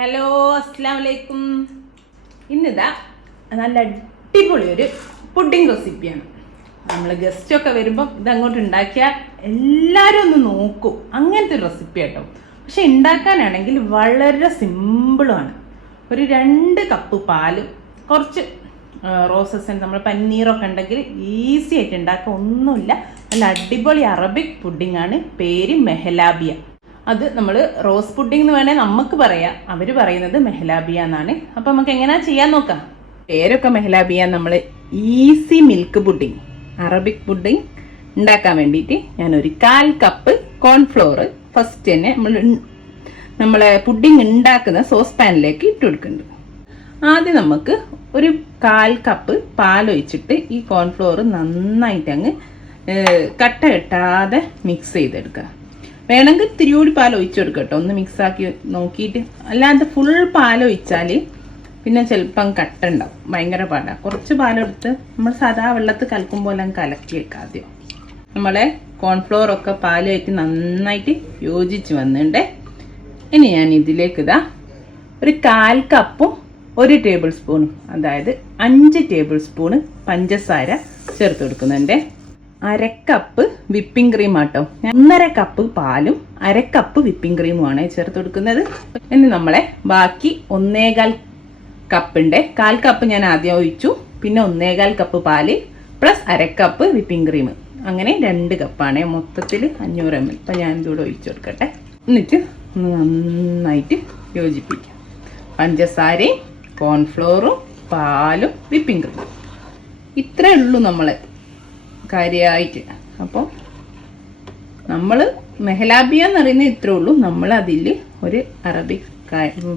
Hello, അസ്സലാമു അലൈക്കും. ഇന്നിതാ നല്ല അടിപൊളി ഒരു പുഡിംഗ് റെസിപ്പിയാണ്. നമ്മൾ ഗസ്റ്റൊക്കെ വരുമ്പം ഇതങ്ങോട്ട് ഉണ്ടാക്കിയാൽ എല്ലാവരും ഒന്ന് നോക്കും. അങ്ങനത്തെ ഒരു റെസിപ്പി കേട്ടോ. പക്ഷെ ഉണ്ടാക്കാനാണെങ്കിൽ വളരെ സിമ്പിളുമാണ്. ഒരു 2 കപ്പ് പാലും കുറച്ച് റോസസ് നമ്മൾ പനീറൊക്കെ ഉണ്ടെങ്കിൽ ഈസി ആയിട്ട് ഉണ്ടാക്കുക. ഒന്നുമില്ല, നല്ല അടിപൊളി അറബിക് പുഡിംഗ് ആണ്. പേര് മെഹലാബിയ. അത് നമ്മൾ റോസ് പുഡിംഗ് എന്ന് വേണേൽ നമുക്ക് പറയാം, അവർ പറയുന്നത് മെഹലാബിയ എന്നാണ്. അപ്പം നമുക്ക് എങ്ങനെയാ ചെയ്യാൻ നോക്കാം. പേരൊക്കെ മെഹലാബിയ. നമ്മൾ easy milk pudding, Arabic pudding ഉണ്ടാക്കാൻ വേണ്ടിയിട്ട് ഞാനൊരു 1/4 കപ്പ് കോൺഫ്ലോർ ഫസ്റ്റ് തന്നെ നമ്മളെ പുഡിംഗ് ഉണ്ടാക്കുന്ന സോസ് പാനിലേക്ക് ഇട്ട് കൊടുക്കുന്നുണ്ട്. ആദ്യം നമുക്ക് ഒരു 1/4 കപ്പ് പാലൊഴിച്ചിട്ട് ഈ കോൺഫ്ലോർ നന്നായിട്ട് അങ്ങ് കട്ട കെട്ടാതെ മിക്സ് ചെയ്തെടുക്കുക. വേണമെങ്കിൽ ഇത്തിരി കൂടി പാൽ ഒഴിച്ചു കൊടുക്കുക കേട്ടോ, ഒന്ന് മിക്സാക്കി നോക്കിയിട്ട്. അല്ലാതെ ഫുൾ പാലൊഴിച്ചാൽ പിന്നെ ചിലപ്പം കട്ട ഉണ്ടാവും, ഭയങ്കര പാടാണ്. കുറച്ച് പാലെടുത്ത് നമ്മൾ സാധാ വെള്ളത്തിൽ കലക്കുമ്പോൾ എല്ലാം കലക്കി വെക്കുക. ആദ്യം നമ്മളെ കോൺഫ്ലോറൊക്കെ പാലുമായിട്ട് നന്നായിട്ട് യോജിച്ച് വന്നിട്ടുണ്ട്. ഇനി ഞാൻ ഇതിലേക്ക് ഇതാ ഒരു 1/4 കപ്പും 1 ടേബിൾ സ്പൂണും, അതായത് 5 ടേബിൾ സ്പൂണ് പഞ്ചസാര ചേർത്ത് കൊടുക്കുന്നുണ്ട്. 1/2 കപ്പ് വിപ്പിംഗ് ക്രീം ആട്ടോ. 1.5 കപ്പ് പാലും 1/2 കപ്പ് വിപ്പിംഗ് ക്രീമുമാണ് ചേർത്ത് കൊടുക്കുന്നത്. ഇനി നമ്മളെ ബാക്കി 1.25 കപ്പിൻ്റെ 1/4 കപ്പ് ഞാൻ ആദ്യം ഒഴിച്ചു, പിന്നെ 1.25 കപ്പ് പാല് പ്ലസ് 1/2 കപ്പ് വിപ്പിംഗ് ക്രീം, അങ്ങനെ 2 കപ്പാണ് മൊത്തത്തിൽ 500 ml. അപ്പം ഞാൻ ഇതൂടെ ഒഴിച്ചു കൊടുക്കട്ടെ. എന്നിട്ട് നന്നായിട്ട് യോജിപ്പിക്കാം. പഞ്ചസാരയും കോൺഫ്ലോറും പാലും വിപ്പിംഗ് ക്രീമും ഇത്രേ ഉള്ളൂ നമ്മളെ കാര്യമായിട്ട്. അപ്പോൾ നമ്മൾ മെഹലാബിയ എന്ന് പറയുന്നത് ഇത്രേ ഉള്ളൂ. നമ്മൾ അതിൽ ഒരു അറബിക്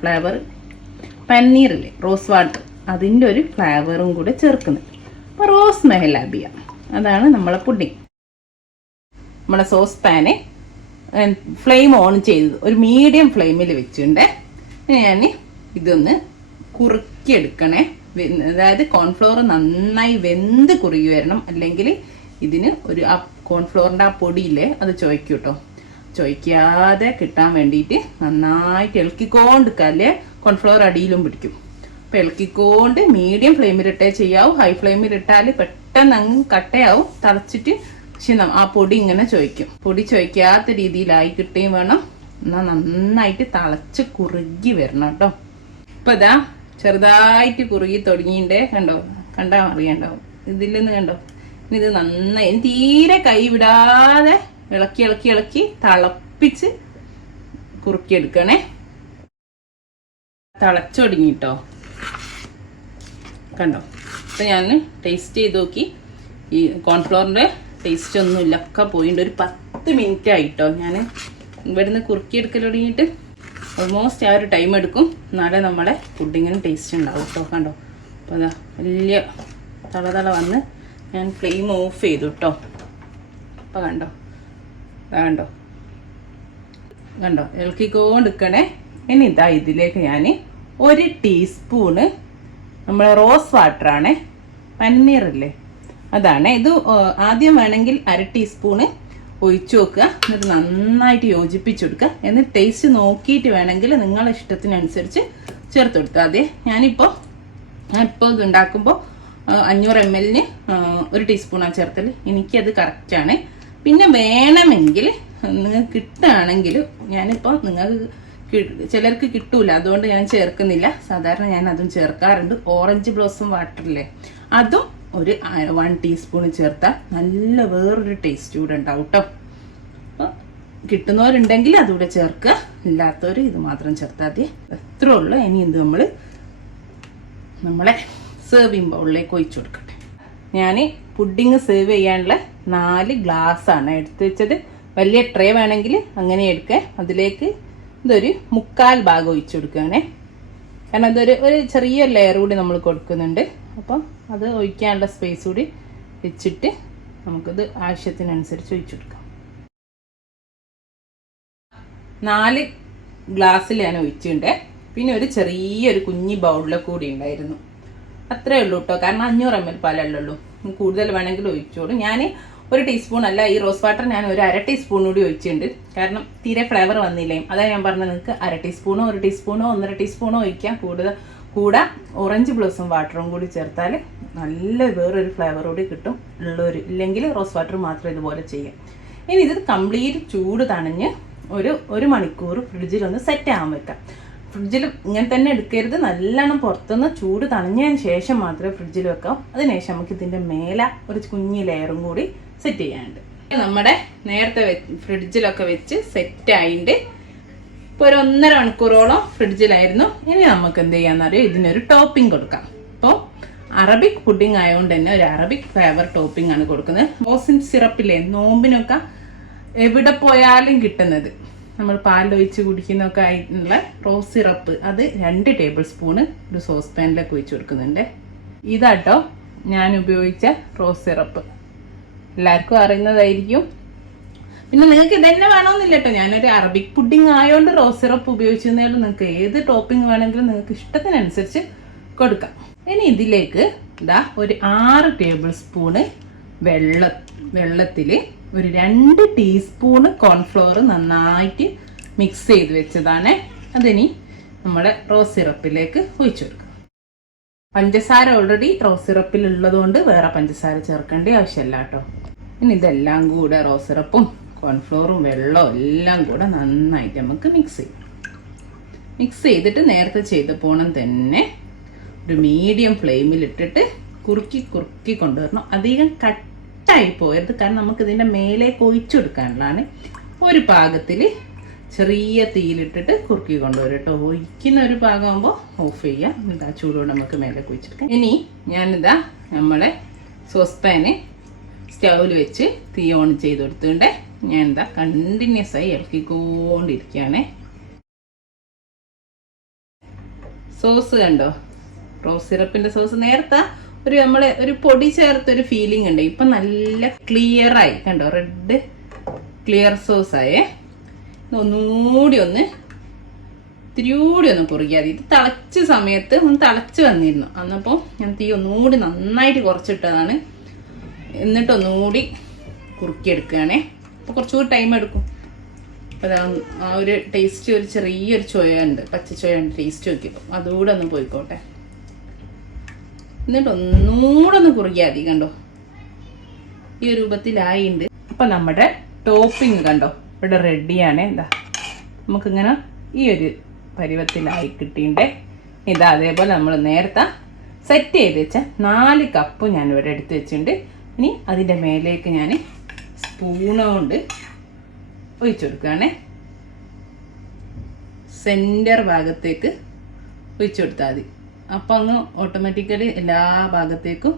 ഫ്ലേവർ പനീറില്ലേ, റോസ് വാട്ടർ, അതിൻ്റെ ഒരു ഫ്ലേവറും കൂടെ ചേർക്കുന്നുണ്ട്. അപ്പോൾ റോസ് മെഹലാബിയ, അതാണ് നമ്മളെ പുഡിംഗ്. നമ്മളെ സോസ് പാന് ഫ്ലെയിം ഓൺ ചെയ്തത് ഒരു മീഡിയം ഫ്ലെയിമിൽ വെച്ചിട്ടുണ്ട്. ഞാൻ ഇതൊന്ന് കുറുക്കിയെടുക്കണേ. അതായത് കോൺഫ്ലോർ നന്നായി വെന്ത് കുറുകി വരണം, അല്ലെങ്കിൽ ഇതിന് ഒരു ആ കോൺഫ്ലോറിൻ്റെ ആ പൊടിയില്ലേ അത് ചുവയ്ക്കും കേട്ടോ. ചുവയ്ക്കാതെ കിട്ടാൻ വേണ്ടിയിട്ട് നന്നായിട്ട് ഇളക്കിക്കൊണ്ടിരിക്കാല്ലേ, കോൺഫ്ലോർ അടിയിലും പിടിക്കും. അപ്പം ഇളക്കിക്കൊണ്ട് മീഡിയം ഫ്ലെയിമിലിട്ടേ ചെയ്യാവും. ഹൈ ഫ്ലെയിമിലിട്ടാൽ പെട്ടെന്ന് അങ്ങ് കട്ടയാവും, തിളച്ചിട്ട്. പക്ഷെ ആ പൊടി ഇങ്ങനെ ചുവയ്ക്കും. പൊടി ചുവയ്ക്കാത്ത രീതിയിലായി കിട്ടുകയും വേണം. എന്നാൽ നന്നായിട്ട് തിളച്ച് കുറുകി വരണം കേട്ടോ. ഇപ്പം ഇതാ ചെറുതായിട്ട് കുറുകി തുടങ്ങിയിട്ടേ, കണ്ടാൽ അറിയണ്ടാവും. ഇതിൽ നിന്ന് കണ്ടോ. ഇത് നന്നായി തീരെ കൈ വിടാതെ ഇളക്കി ഇളക്കി ഇളക്കി തിളപ്പിച്ച് കുറുക്കിയെടുക്കണേ. തിളച്ചു തുടങ്ങിട്ടോ, കണ്ടോ. അപ്പം ഞാൻ ടേസ്റ്റ് ചെയ്ത് നോക്കി. ഈ കോൺഫ്ലോറിൻ്റെ ടേസ്റ്റ് ഒന്നുമില്ല, ഒക്കെ പോയിട്ടുണ്ട്. ഒരു 10 മിനിറ്റ് ആയിട്ടോ ഞാൻ ഇവിടുന്ന് കുറുക്കിയെടുക്കൽ തുടങ്ങിയിട്ട്. ഓൾമോസ്റ്റ് ആ ഒരു ടൈം എടുക്കും, എന്നാലേ നമ്മളെ പുഡിങ്ങിന് ടേസ്റ്റ് ഉണ്ടാവും കേട്ടോ. കണ്ടോ. അപ്പോൾ അതാ വലിയ തളതള വന്ന് ഞാൻ ഫ്ലെയിം ഓഫ് ചെയ്തു കേട്ടോ. അപ്പോൾ കണ്ടോ, കണ്ടോ കണ്ടോ ഇളക്കിക്കൊണ്ടിരിക്കണേ. ഇനി ഇതാ ഇതിലേക്ക് ഞാൻ 1 ടീസ്പൂണ് നമ്മളെ റോസ് വാട്ടറാണ്, പനീറില്ലേ അതാണ്. ഇത് ആദ്യം വേണമെങ്കിൽ 1/2 ടീസ്പൂണ് ഒഴിച്ചു വെക്കുക. എന്നിട്ട് നന്നായിട്ട് യോജിപ്പിച്ച് കൊടുക്കുക. എന്നിട്ട് ടേസ്റ്റ് നോക്കിയിട്ട് വേണമെങ്കിൽ നിങ്ങളുടെ ഇഷ്ടത്തിനനുസരിച്ച് ചേർത്ത് കൊടുക്കുക. അതെ ഞാനിപ്പോൾ ഇത് ഉണ്ടാക്കുമ്പോൾ 500 ml 1 ടീസ്പൂണാണ് ചേർത്തൽ. എനിക്കത് കറക്റ്റാണ്. പിന്നെ വേണമെങ്കിൽ നിങ്ങൾക്ക് കിട്ടുകയാണെങ്കിൽ, ഞാനിപ്പോൾ നിങ്ങൾക്ക് ചിലർക്ക് കിട്ടൂല, അതുകൊണ്ട് ഞാൻ ചേർക്കുന്നില്ല. സാധാരണ ഞാൻ അതും ചേർക്കാറുണ്ട്. ഓറഞ്ച് ബ്ലോസം വാട്ടറില്ലേ, അതും ഒരു 1 ടീസ്പൂൺ ചേർത്താൽ നല്ല വേറൊരു ടേസ്റ്റ് കൂടെ ഉണ്ടാവും കേട്ടോ. അപ്പോൾ കിട്ടുന്നവരുണ്ടെങ്കിൽ അതുകൂടെ ചേർക്കുക, ഇല്ലാത്തവർ ഇത് മാത്രം ചേർത്താൽ മതി. എത്രേ ഉള്ളൂ. ഇനി ഇത് നമ്മളെ സെർവിങ് ബൗളിലേക്ക് ഒഴിച്ചു കൊടുക്കട്ടെ. ഞാൻ പുഡിങ് സെർവ് ചെയ്യാനുള്ള 4 ഗ്ലാസ്സാണ് എടുത്ത് വെച്ചത്. വലിയ ട്രേ വേണമെങ്കിൽ അങ്ങനെ എടുക്കുക. അതിലേക്ക് ഇതൊരു 3/4 ഭാഗം ഒഴിച്ചു കൊടുക്കുകയാണേ. കാരണം ഒരു ചെറിയ ലെയർ കൂടി നമ്മൾ കൊടുക്കുന്നുണ്ട്. അപ്പം അത് ഒഴിക്കാനുള്ള സ്പേസ് കൂടി വെച്ചിട്ട് നമുക്കിത് ആവശ്യത്തിനനുസരിച്ച് ഒഴിച്ചു കൊടുക്കാം. 4 ഗ്ലാസ്സിൽ ഞാൻ ഒഴിച്ചിട്ടുണ്ട്. പിന്നെ ഒരു ചെറിയൊരു കുഞ്ഞി ബൗളിലൊക്കെ കൂടി ഉണ്ടായിരുന്നു. അത്രേ ഉള്ളൂ കേട്ടോ. കാരണം 500 ml പാലല്ലേ ഉള്ളൂ. കൂടുതൽ വേണമെങ്കിൽ ഒഴിച്ചോളൂ. ഞാൻ 1 ടീസ്പൂൺ അല്ല, ഈ റോസ് വാട്ടർ ഞാൻ ഒരു 1/2 ടീസ്പൂൺ കൂടി ഒഴിച്ചിട്ടുണ്ട്. കാരണം തീരെ ഫ്ലേവർ വന്നില്ലേ, അതാ ഞാൻ പറഞ്ഞത് നിങ്ങൾക്ക് 1/2 ടീസ്പൂണോ 1 ടീസ്പൂണോ 1.5 ടീസ്പൂണോ ഒഴിക്കാം. കൂടെ ഓറഞ്ച് ബ്ലോസം വാട്ടറും കൂടി ചേർത്താൽ നല്ല വേറൊരു ഫ്ലേവർ കൂടി കിട്ടും. ഇല്ലെങ്കിൽ റോസ് വാട്ടർ മാത്രം ഇതുപോലെ ചെയ്യാം. ഇനി ഇത് കംപ്ലീറ്റ് ചൂട് തണിഞ്ഞ് ഒരു മണിക്കൂർ ഫ്രിഡ്ജിലൊന്ന് സെറ്റ് ആകാൻ വെക്കാം. ഫ്രിഡ്ജിൽ ഇങ്ങനെ തന്നെ എടുക്കരുത്, നല്ലോണം പുറത്തുനിന്ന് ചൂട് തണിഞ്ഞതിന് ശേഷം മാത്രമേ ഫ്രിഡ്ജിൽ വെക്കാം. അതിനുശേഷം നമുക്ക് ഇതിൻ്റെ മേലെ ഒരു കുഞ്ഞ് ലെയറും കൂടി സെറ്റ് ചെയ്യാനുണ്ട്. നമ്മുടെ നേരത്തെ ഫ്രിഡ്ജിലൊക്കെ വെച്ച് സെറ്റായിട്ട് ഇപ്പോൾ ഒരു 1.5 മണിക്കൂറോളം ഫ്രിഡ്ജിലായിരുന്നു. ഇനി നമുക്ക് എന്ത് ചെയ്യാന്നറിയോ, ഇതിനൊരു ടോപ്പിംഗ് കൊടുക്കാം. അപ്പോൾ അറബിക് പുഡിംഗ് ആയതുകൊണ്ട് തന്നെ ഒരു അറബിക് ഫ്ലേവർ ടോപ്പിംഗ് ആണ് കൊടുക്കുന്നത്. റോസിൻ സിറപ്പില്ലേ, നോമ്പിനൊക്കെ എവിടെ പോയാലും കിട്ടുന്നത്, നമ്മൾ പാലൊഴിച്ച് കുടിക്കുന്നൊക്കെ ആയിട്ടുള്ള റോസ് സിറപ്പ്, അത് 2 ടേബിൾ സ്പൂണ് ഒരു സോസ് പാനിലേക്ക് ഒഴിച്ച് കൊടുക്കുന്നുണ്ട്. ഇതാട്ടോ ഞാൻ ഉപയോഗിച്ച റോസ് സിറപ്പ്, എല്ലാവർക്കും അറിയുന്നതായിരിക്കും. പിന്നെ നിങ്ങൾക്ക് ഇതന്നെ വേണമെന്നില്ല കേട്ടോ, ഞാനൊരു അറബിക് പുഡിംഗ് ആയതുകൊണ്ട് റോസ് സിറപ്പ് ഉപയോഗിച്ചതേ ഉള്ളൂ. നിങ്ങൾക്ക് ഏത് ടോപ്പിംഗ് വേണമെങ്കിലും നിങ്ങൾക്ക് ഇഷ്ടത്തിനനുസരിച്ച് കൊടുക്കാം. ഇനി ഇതിലേക്ക് ഒരു 6 ടേബിൾ സ്പൂണ് വെള്ളത്തിൽ ഒരു 2 ടീസ്പൂണ് കോൺഫ്ലവർ നന്നായിട്ട് മിക്സ് ചെയ്ത് വെച്ചതാണ്. അതിനി നമ്മുടെ റോസ് സിറപ്പിലേക്ക് ഒഴിച്ചു കൊടുക്കാം. പഞ്ചസാര ഓൾറെഡി റോസ് സിറപ്പിൽ ഉള്ളതുകൊണ്ട് വേറെ പഞ്ചസാര ചേർക്കേണ്ട ആവശ്യമില്ല കേട്ടോ. ഇനി ഇതെല്ലാം കൂടെ റോസ് സിറപ്പും കോൺഫ്ലവറും വെള്ളവും എല്ലാം കൂടെ നന്നായിട്ട് നമുക്ക് മിക്സ് ചെയ്യാം. മിക്സ് ചെയ്തിട്ട് നേരത്തെ ചെയ്ത പോണം തന്നെ ഒരു മീഡിയം ഫ്ലെയിമിലിട്ടിട്ട് കുറുക്കി കൊണ്ടുവരണം. അധികം കട്ടായി പോയത്, കാരണം നമുക്ക് ഇതിൻ്റെ മേലേക്ക് ഒഴിച്ചെടുക്കാനുള്ളതാണ്. ഒരു പാകത്തിൽ ചെറിയ തീയിലിട്ടിട്ട് കുറുക്കി കൊണ്ടുവരും കേട്ടോ. ഒഴിക്കുന്ന ഒരു പാകമാകുമ്പോൾ ഓഫ് ചെയ്യാം. ഇതാ ചൂടോടെ നമുക്ക് മേലേക്ക് ഒഴിച്ചെടുക്കാം. ഇനി ഞാനിതാ നമ്മളെ സോസ് പാന് സ്റ്റൗവിൽ വെച്ച് തീ ഓൺ ചെയ്ത് കൊടുത്തിട്ടുണ്ട്. ഞാൻ എന്താ കണ്ടിന്യൂസ് ആയി ഇളക്കിക്കൊണ്ടിരിക്കുകയാണേ. സോസ് കണ്ടോ, റോസ് സിറപ്പിന്റെ സോസ് നേരത്തെ നമ്മളെ ഒരു പൊടി ചേർത്തൊരു ഫീലിംഗ് ഉണ്ട്. ഇപ്പൊ നല്ല ക്ലിയർ ആയി കണ്ടോ, റെഡ് ക്ലിയർ സോസ് ആയേ. ഒന്നുകൂടി ഇത്തിരിയൂടി ഒന്ന് കുറുകിയാൽ ഇത് തിളച്ച സമയത്ത് ഒന്ന് തിളച്ച് വന്നിരുന്നു. അന്നപ്പോൾ ഞാൻ തീ ഒന്നുകൂടി നന്നായിട്ട് കുറച്ചിട്ടതാണ്. എന്നിട്ട് ഒന്നുകൂടി കുറുക്കിയെടുക്കുകയാണേ. അപ്പോൾ കുറച്ചുകൂടി ടൈം എടുക്കും. അപ്പോൾ ആ ഒരു ടേസ്റ്റ്, ഒരു ചെറിയൊരു ചൊയുണ്ട്, പച്ച ചൊയുണ്ട്. ടേസ്റ്റ് നോക്കിയപ്പോൾ അതുകൂടെ ഒന്ന് പോയിക്കോട്ടെ. എന്നിട്ട് ഒന്നുകൂടെ ഒന്ന് കുറുകിയാൽ മതി. കണ്ടോ ഈ ഒരു രൂപത്തിലായിണ്ട്. അപ്പം നമ്മുടെ ടോപ്പിംഗ് കണ്ടോ ഇവിടെ റെഡിയാണ്. എന്താ നമുക്കിങ്ങനെ ഈ ഒരു പരുവത്തിലായി കിട്ടിയിട്ടേ. ഇതാ അതേപോലെ നമ്മൾ നേരത്തെ സെറ്റ് ചെയ്ത് വെച്ച 4 കപ്പ് ഞാൻ ഇവിടെ എടുത്ത് വെച്ചിട്ടുണ്ട്. ഇനി അതിൻ്റെ മേലേക്ക് ഞാൻ സ്പൂണ് കൊണ്ട് ഒഴിച്ചു കൊടുക്കുകയാണേ. സെൻറ്റർ ഭാഗത്തേക്ക് ഒഴിച്ചു കൊടുത്താൽ മതി. അപ്പം അങ്ങ് ഓട്ടോമാറ്റിക്കലി എല്ലാ ഭാഗത്തേക്കും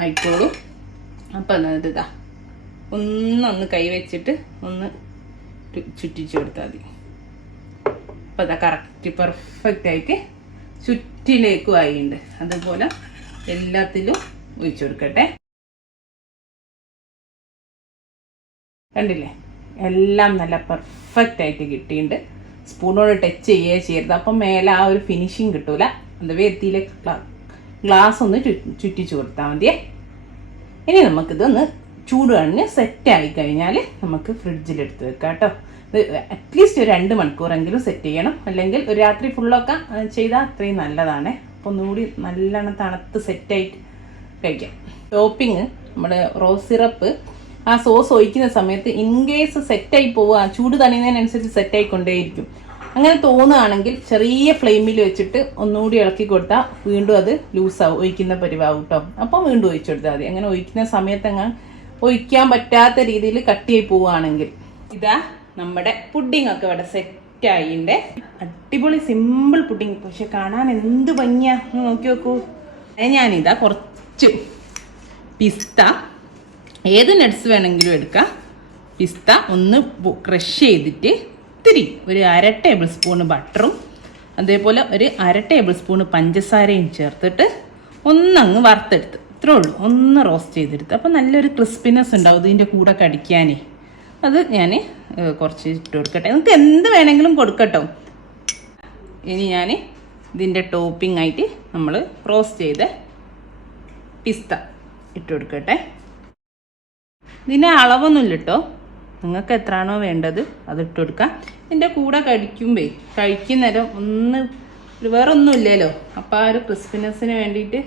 ആയിക്കോളും. അപ്പം എന്നിട്ട് ഇതാ ഒന്ന് കൈ വെച്ചിട്ട് ഒന്ന് ചുറ്റിച്ചു കൊടുത്താൽ മതി. അപ്പം അതാ കറക്റ്റ് പെർഫെക്റ്റ് ആയിട്ട് ചുറ്റിലേക്കും ആയിട്ടുണ്ട്. അതുപോലെ എല്ലാത്തിലും ഒഴിച്ചു കൊടുക്കട്ടെ. കണ്ടില്ലേ, എല്ലാം നല്ല പെർഫെക്റ്റ് ആയിട്ട് കിട്ടിയിട്ടുണ്ട്. സ്പൂണോട് ടച്ച് ചെയ്യരുത്, അപ്പം മേലെ ആ ഒരു ഫിനിഷിങ് കിട്ടൂല. അതുവേ എത്തിയിലേക്ക് ഗ്ലാസ് ഒന്ന് ചുറ്റിച്ചു കൊടുത്താൽ മതിയേ. ഇനി നമുക്കിതൊന്ന് ചൂട് കഴിഞ്ഞ് സെറ്റായി കഴിഞ്ഞാൽ നമുക്ക് ഫ്രിഡ്ജിലെടുത്ത് വെക്കാം കേട്ടോ. ഇത് അറ്റ്ലീസ്റ്റ് ഒരു 2 മണിക്കൂറെങ്കിലും സെറ്റ് ചെയ്യണം. അല്ലെങ്കിൽ ഒരു രാത്രി ഫുള്ളൊക്കെ ചെയ്താൽ അത്രയും നല്ലതാണ്. അപ്പോൾ ഒന്നുകൂടി നല്ലോണം തണുത്ത് സെറ്റായിട്ട് കഴിക്കാം. ടോപ്പിങ് നമ്മുടെ റോസ് സിറപ്പ് ആ സോസ് ഒഴിക്കുന്ന സമയത്ത് ഇൻ കേസ് സെറ്റായി പോവുക, ചൂട് തണിയുന്നതിനനുസരിച്ച് സെറ്റായിക്കൊണ്ടേയിരിക്കും. അങ്ങനെ തോന്നുകയാണെങ്കിൽ ചെറിയ ഫ്ലെയിമിൽ വെച്ചിട്ട് ഒന്നുകൂടി ഇളക്കി കൊടുത്താൽ വീണ്ടും അത് ലൂസാവും, ഒഴിക്കുന്ന പരിവാവും കേട്ടോ. അപ്പോൾ വീണ്ടും ഒഴിച്ചു കൊടുത്താൽ മതി. അങ്ങനെ ഒഴിക്കുന്ന സമയത്ത് അങ്ങനെ ഒഴിക്കാൻ പറ്റാത്ത രീതിയിൽ കട്ടിയായി പോവുകയാണെങ്കിൽ. ഇതാ നമ്മുടെ പുഡിംഗ് ഒക്കെ ഇവിടെ സെറ്റായിൻ്റെ. അടിപൊളി സിമ്പിൾ പുഡിംഗ്, പക്ഷെ കാണാൻ എന്ത് ഭംഗിയാ, നോക്കി നോക്കൂ. ഞാനിതാ കുറച്ച് പിസ്ത, ഏത് നട്ട്സ് വേണമെങ്കിലും എടുക്കാം. പിസ്ത ഒന്ന് ക്രഷ് ചെയ്തിട്ട് ഇത്തിരി ഒരു 1/2 ടേബിൾ സ്പൂണ് ബട്ടറും അതേപോലെ ഒരു 1/2 ടേബിൾ സ്പൂണ് പഞ്ചസാരയും ചേർത്തിട്ട് ഒന്നങ്ങ് വറുത്തെടുത്ത്, ഇത്രേ ഉള്ളൂ. ഒന്ന് റോസ്റ്റ് ചെയ്തെടുത്ത്. അപ്പോൾ നല്ലൊരു ക്രിസ്പിനെസ് ഉണ്ടാവും ഇതിൻ്റെ കൂടെ കടിക്കാനേ. അത് ഞാൻ കുറച്ച് ഇട്ട് കൊടുക്കട്ടെ. നിങ്ങൾക്ക് എന്ത് വേണമെങ്കിലും കൊടുക്കട്ടോ. ഇനി ഞാൻ ഇതിൻ്റെ ടോപ്പിംഗ് ആയിട്ട് നമ്മൾ റോസ്റ്റ് ചെയ്ത പിസ്ത ഇട്ട് കൊടുക്കട്ടെ. ഇതിന് അളവൊന്നുമില്ല കേട്ടോ, നിങ്ങൾക്ക് എത്രയാണോ വേണ്ടത് അതിട്ട് കൊടുക്കാം. ഇതിൻ്റെ കൂടെ കഴിക്കുന്നേരം വേറെ ഒന്നും ഇല്ലല്ലോ, അപ്പോൾ ആ ഒരു ക്രിസ്പിനെസ്സിന് വേണ്ടിയിട്ട്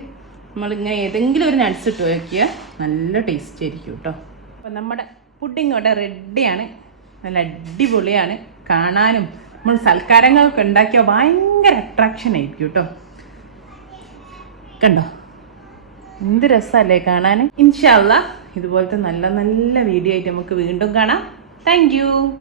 നമ്മളിങ്ങനെ ഏതെങ്കിലും ഒരു നട്ട്സ് ഇട്ട് വയ്ക്കുക, നല്ല ടേസ്റ്റ് ആയിരിക്കും കേട്ടോ. അപ്പോൾ നമ്മുടെ പുഡിംഗ് ഇവിടെ റെഡിയാണ്. നല്ല അടിപൊളിയാണ് കാണാനും. നമ്മൾ സൽക്കാരങ്ങളൊക്കെ ഉണ്ടാക്കിയാൽ ഭയങ്കര അട്രാക്ഷൻ ആയിരിക്കും കേട്ടോ. കണ്ടോ എന്ത് രസമല്ലേ കാണാൻ. ഇൻഷാ അല്ലാഹ് ഇതുപോലത്തെ നല്ല നല്ല വീഡിയോ ആയിട്ട് നമുക്ക് വീണ്ടും കാണാം. Thank you.